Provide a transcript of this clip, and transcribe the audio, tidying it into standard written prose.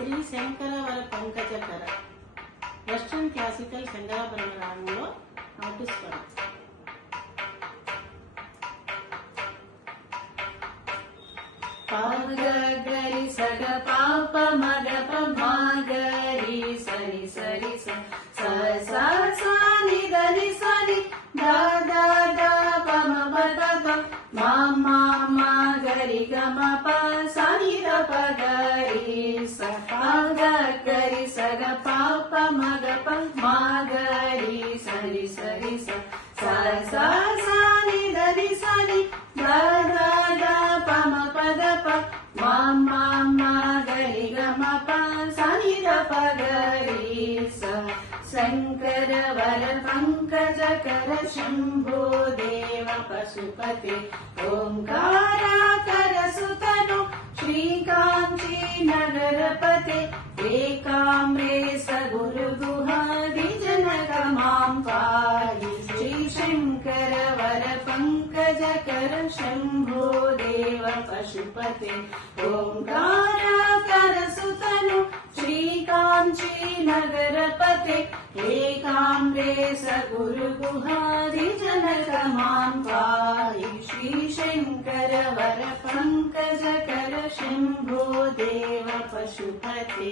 Shri Shankaravara పంకజకర western classical Shankarabharana రాగంలో నటిస్తాను. గరి సగ పాప మగ పరి సరి సరి సని దని సని దా పమ పద మా గరి గమ ప సని ద ప గరి గరి సగ పాప మగ గరి సరి సరి సని దని సని దా పమ పద మా గరి గమ ప సని ద ప గరి శంకర వర పంకజకర శంభో దేవ పశుపతే ఓంకారాకర సుతను శ్రీకాంచీ నగరపతే ఏకామ్రే సగురు గుహాది జనక మాం పాహి శ్రీ శంకర వర పంకజకర శంభో దేవ పశుపతే ఓంకారాకర సుతను శ్రీకాంచీ నగరపతే ఏకామ్రే సగురు గుహాది జనక మాం పాహి శ్రీ శంకర వర పంకజకర శంభో దేవ పశుపతే.